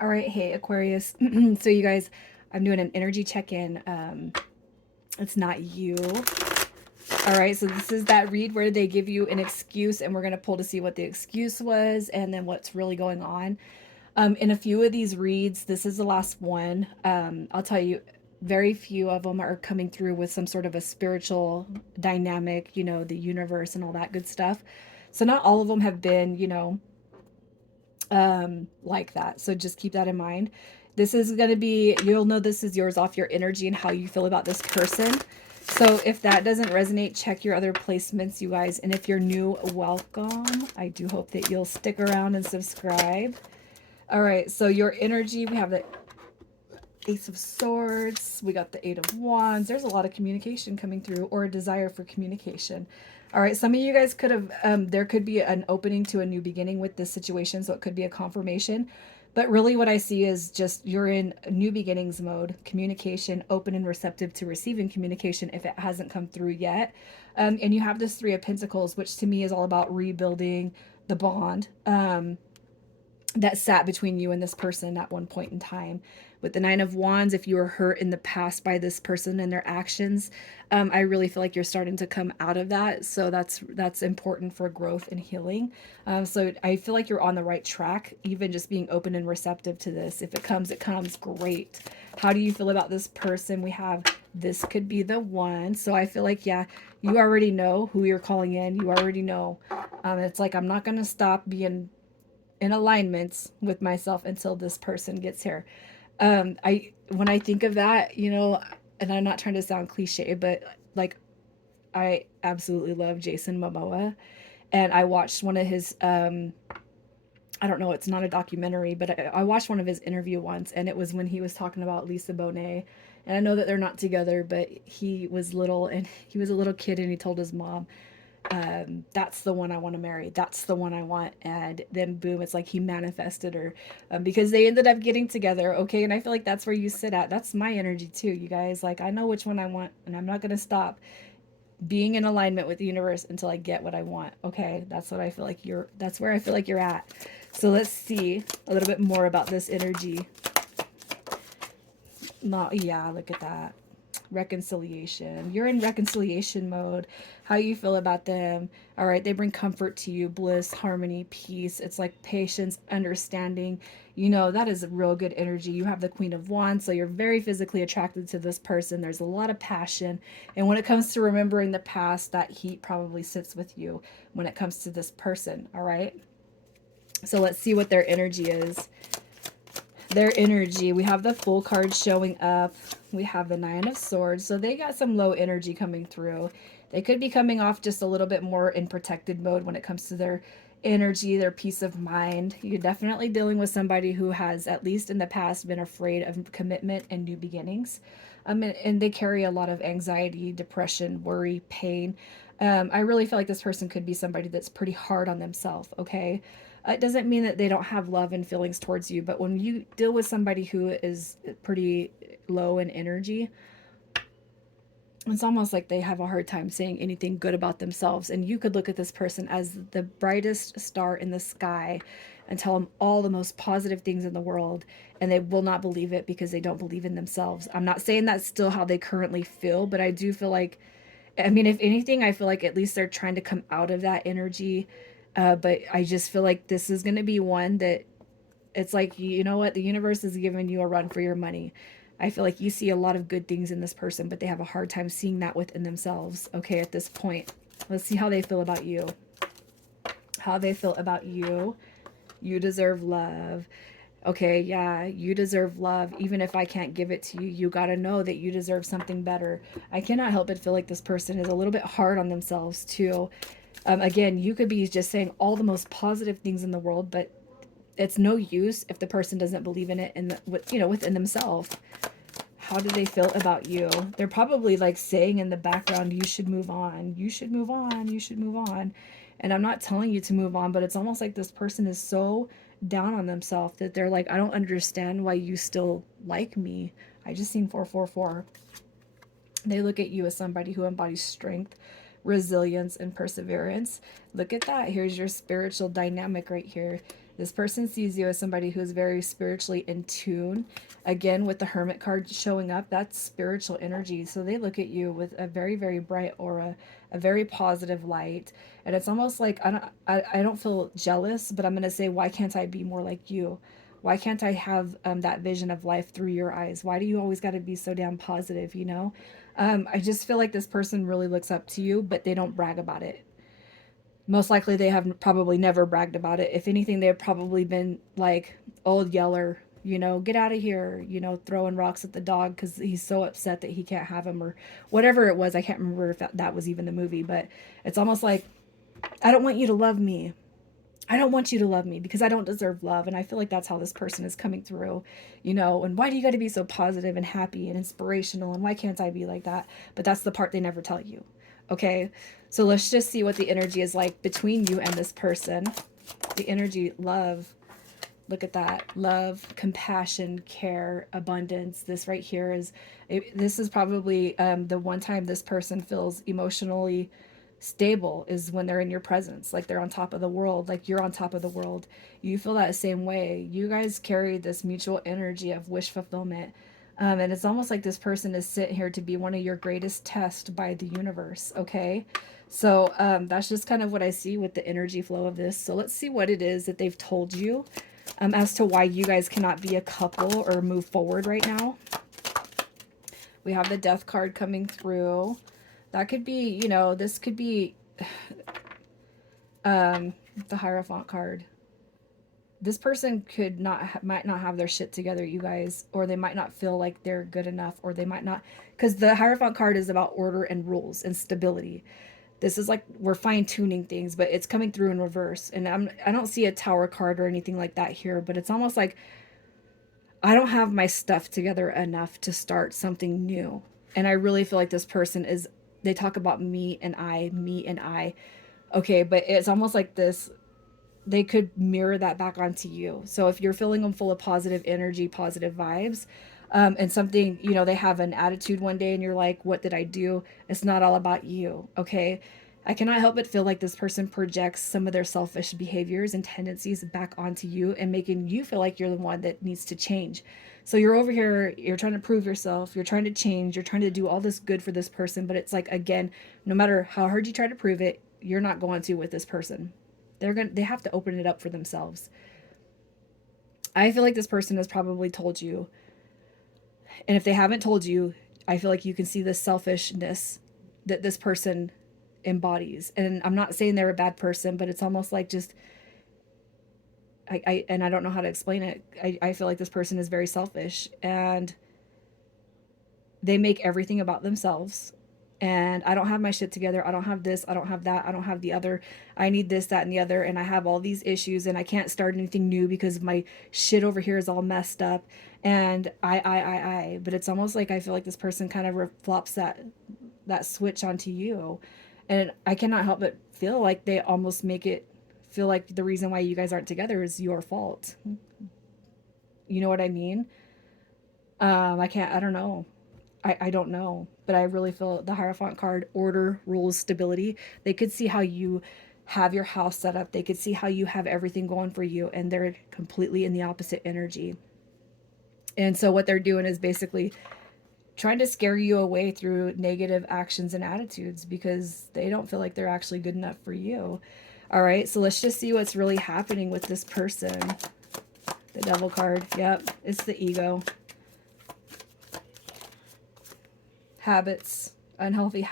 All right, hey Aquarius. So you guys, I'm doing an energy check-in. It's not you. All right, so this is that read where they give you an excuse, and we're gonna pull to see what the excuse was, and then what's really going on. In a few of these reads, this is the last one. I'll tell you, very few of them are coming through with some sort of a spiritual dynamic, the universe and all that good stuff. So not all of them have been, like that. So just keep that in mind. This is going to be, you'll know this is yours off your energy and how you feel about this person. So if that doesn't resonate, check your other placements, you guys. And if you're new, welcome. I do hope that you'll stick around and subscribe. All right, so your energy, we have the Ace of Swords. We got the Eight of Wands. There's a lot of communication coming through, or a desire for communication. All right, some of you guys could have, there could be an opening to a new beginning with this situation, so it could be a confirmation. But really what I see is just you're in new beginnings mode, communication, open and receptive to receiving communication if it hasn't come through yet. And you have this Three of Pentacles, which to me is all about rebuilding the bond. That sat between you and this person at one point in time. With the Nine of Wands, if you were hurt in the past by this person and their actions, I really feel like you're starting to come out of that. So that's important for growth and healing. So I feel like you're on the right track, even just being open and receptive to this. If it comes, it comes. Great. How do you feel about this person? We have this could be the one. So I feel like, yeah, you already know who you're calling in. You already know. It's like, I'm not going to stop being in alignments with myself until this person gets here. I when I think of that, and I'm not trying to sound cliche, but like I absolutely love Jason Momoa, and I watched one of his I don't know, it's not a documentary, but I watched one of his interview once, and it was when he was talking about Lisa Bonet. And I know that they're not together, but he was little, and he was a little kid, and he told his mom, that's the one I want to marry. That's the one I want. And then boom, it's like he manifested her, because they ended up getting together. Okay. And I feel like that's where you sit at. That's my energy too, you guys. Like, I know which one I want, and I'm not going to stop being in alignment with the universe until I get what I want. Okay. That's what I feel like that's where I feel like you're at. So let's see a little bit more about this energy. Not, yeah, look at that. Reconciliation. You're in reconciliation mode. How you feel about them. All right, they bring comfort to you, bliss, harmony, peace. It's like patience, understanding. That is a real good energy. You have the Queen of Wands, so you're very physically attracted to this person. There's a lot of passion. And when it comes to remembering the past, that heat probably sits with you when it comes to this person. All right, so let's see what their energy is. Their energy, we have the Fool card showing up. We have the Nine of Swords. So they got some low energy coming through. They could be coming off just a little bit more in protected mode when it comes to their energy, their peace of mind. You're definitely dealing with somebody who has, at least in the past, been afraid of commitment and new beginnings. And they carry a lot of anxiety, depression, worry, pain. I really feel like this person could be somebody that's pretty hard on themselves, okay? It doesn't mean that they don't have love and feelings towards you, but when you deal with somebody who is pretty low in energy, it's almost like they have a hard time saying anything good about themselves. And you could look at this person as the brightest star in the sky and tell them all the most positive things in the world, and they will not believe it because they don't believe in themselves. I'm not saying that's still how they currently feel, but I do feel like, I mean, if anything, I feel like at least they're trying to come out of that energy. But I just feel like this is going to be one that it's like, you know what? The universe is giving you a run for your money. I feel like you see a lot of good things in this person, but they have a hard time seeing that within themselves. Okay, at this point, let's see how they feel about you. How they feel about you. You deserve love. Okay, yeah, you deserve love. Even if I can't give it to you, you got to know that you deserve something better. I cannot help but feel like this person is a little bit hard on themselves too. Again, you could be just saying all the most positive things in the world, but it's no use if the person doesn't believe in it and within themselves. How do they feel about you? They're probably like saying in the background, you should move on, you should move on, you should move on. And I'm not telling you to move on, but it's almost like this person is so down on themselves that they're like, I don't understand why you still like me. I just seen 444. They look at you as somebody who embodies strength, resilience, and perseverance. Look at that. Here's your spiritual dynamic right here. This person sees you as somebody who is very spiritually in tune. Again, with the Hermit card showing up, that's spiritual energy. So they look at you with a very, very bright aura, a very positive light. And it's almost like I don't feel jealous, but I'm going to say, why can't I be more like you? Why can't I have that vision of life through your eyes? Why do you always got to be so damn positive, you know? I just feel like this person really looks up to you, but they don't brag about it. Most likely they have probably never bragged about it. If anything, they've probably been like old yeller, you know, get out of here, you know, throwing rocks at the dog because he's so upset that he can't have him, or whatever it was. I can't remember if that was even the movie, but it's almost like, I don't want you to love me. I don't want you to love me because I don't deserve love. And I feel like that's how this person is coming through, you know. And why do you got to be so positive and happy and inspirational? And why can't I be like that? But that's the part they never tell you. Okay. So let's just see what the energy is like between you and this person. The energy, love. Look at that. Love, compassion, care, abundance. This right here is, this is probably the one time this person feels emotionally stable is when they're in your presence, like they're on top of the world, like you're on top of the world. You feel that same way. You guys carry this mutual energy of wish fulfillment. And it's almost like this person is sent here to be one of your greatest tests by the universe. Okay. So that's just kind of what I see with the energy flow of this. So let's see what it is that they've told you as to why you guys cannot be a couple or move forward right now. We have the Death card coming through. That could be, you know, this could be the Hierophant card. This person could not might not have their shit together, you guys, or they might not feel like they're good enough, or they might not, because the Hierophant card is about order and rules and stability. This is like we're fine-tuning things, but it's coming through in reverse. And I don't see a Tower card or anything like that here, but it's almost like I don't have my stuff together enough to start something new. And I really feel like this person is, they talk about me and I, me and I. Okay, but it's almost like this, they could mirror that back onto you. So if you're filling them full of positive energy, positive vibes, and something, you know, they have an attitude one day and you're like, what did I do? It's not all about you. Okay. I cannot help but feel like this person projects some of their selfish behaviors and tendencies back onto you and making you feel like you're the one that needs to change. So you're over here, you're trying to prove yourself, you're trying to change, you're trying to do all this good for this person, but it's like, again, no matter how hard you try to prove it, you're not going to with this person. They have to open it up for themselves. I feel like this person has probably told you, and if they haven't told you, I feel like you can see the selfishness that this person embodies. And I'm not saying they're a bad person, but it's almost like just I don't know how to explain it. I feel like this person is very selfish and they make everything about themselves. And I don't have my shit together. I don't have this. I don't have that. I don't have the other. I need this, that, and the other. And I have all these issues and I can't start anything new because my shit over here is all messed up. And I. But it's almost like I feel like this person kind of flops that switch onto you. And I cannot help but feel like they almost make it feel like the reason why you guys aren't together is your fault. You know what I mean? I don't know. I don't know, but I really feel the Hierophant card, order, rules, stability. They could see how you have your house set up. They could see how you have everything going for you, and they're completely in the opposite energy. And so what they're doing is basically trying to scare you away through negative actions and attitudes because they don't feel like they're actually good enough for you. All right, so let's just see what's really happening with this person. The Devil card. Yep, it's the ego. Habits, unhealthy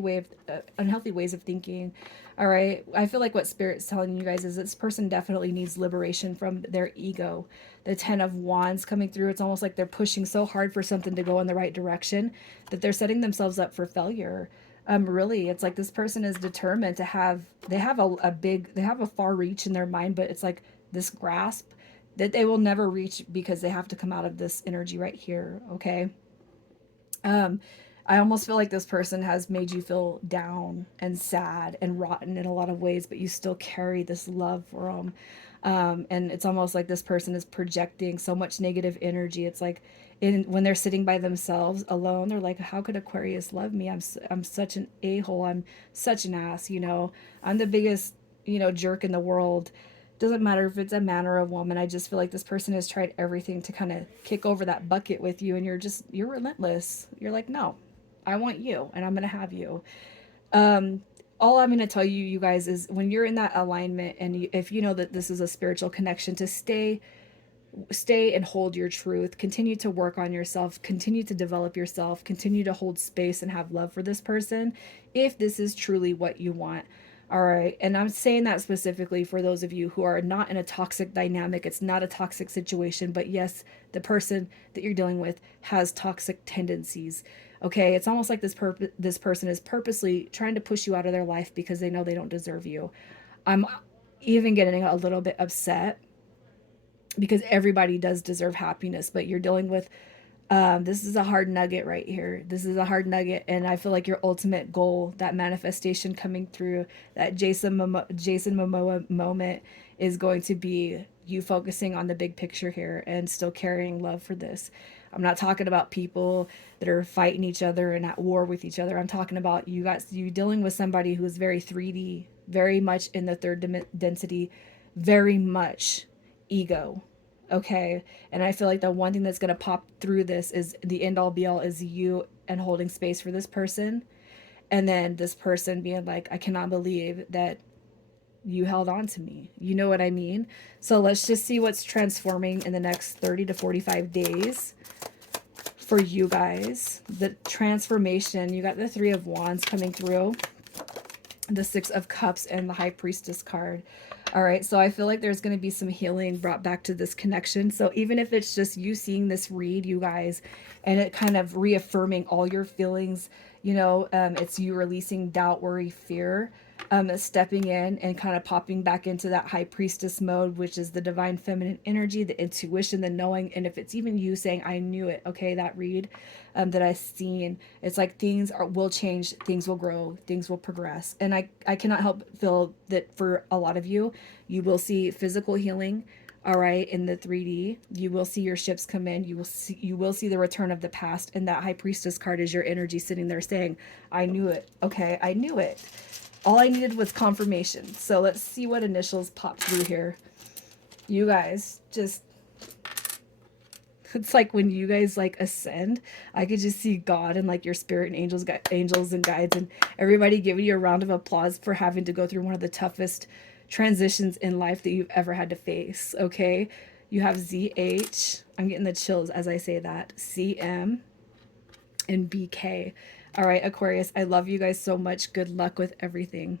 ways of thinking. All right, I feel like what Spirit's telling you guys is this person definitely needs liberation from their ego. The Ten of Wands coming through, it's almost like they're pushing so hard for something to go in the right direction that they're setting themselves up for failure. Really, it's like this person is determined to have, they have they have a far reach in their mind, but it's like this grasp that they will never reach because they have to come out of this energy right here. Okay. um I almost feel like this person has made you feel down and sad and rotten in a lot of ways, but you still carry this love for them. And it's almost like this person is projecting so much negative energy. It's like when they're sitting by themselves alone, they're like, how could Aquarius love me? I'm such an a-hole. I'm such an ass, you know. I'm the biggest, you know, jerk in the world. Doesn't matter if it's a man or a woman. I just feel like this person has tried everything to kind of kick over that bucket with you, and you're relentless. You're like, no, I want you, and I'm gonna have you. Um, all I'm gonna tell you, you guys, is when you're in that alignment, and if you know that this is a spiritual connection, to stay and hold your truth. Continue to work on yourself. Continue to develop yourself. Continue to hold space and have love for this person, if this is truly what you want. All right. And I'm saying that specifically for those of you who are not in a toxic dynamic. It's not a toxic situation, but yes, the person that you're dealing with has toxic tendencies. Okay. It's almost like this person is purposely trying to push you out of their life because they know they don't deserve you. I'm even getting a little bit upset because everybody does deserve happiness, but you're dealing with this is a hard nugget right here. This is a hard nugget, and I feel like your ultimate goal, that manifestation coming through, that Jason Momoa moment, is going to be you focusing on the big picture here and still carrying love for this. I'm not talking about people that are fighting each other and at war with each other. I'm talking about you dealing with somebody who is very 3D, very much in the density, very much ego. Okay. And I feel like the one thing that's going to pop through this is the end all be all is you and holding space for this person. And then this person being like, I cannot believe that you held on to me. You know what I mean? So let's just see what's transforming in the next 30 to 45 days for you guys. The transformation, you got the Three of Wands coming through, the Six of Cups, and the High Priestess card. All right, so I feel like there's going to be some healing brought back to this connection. So even if it's just you seeing this read, you guys, and it kind of reaffirming all your feelings, it's you releasing doubt, worry, fear, stepping in and kind of popping back into that High Priestess mode, which is the divine feminine energy, the intuition, the knowing. And if it's even you saying, I knew it, okay, that read that I've seen, it's like will change, things will grow, things will progress. And I cannot help feel that for a lot of you, you will see physical healing. All right, in the 3D, you will see your ships come in. You will see the return of the past, and that High Priestess card is your energy sitting there saying, I knew it. Okay, I knew it. All I needed was confirmation. So let's see what initials pop through here. You guys, just, it's like when you guys like ascend, I could just see God and like your spirit and angels and guides and everybody giving you a round of applause for having to go through one of the toughest transitions in life that you've ever had to face. Okay, you have ZH. I'm getting the chills as I say that. CM and BK. All right, Aquarius, I love you guys so much. Good luck with everything.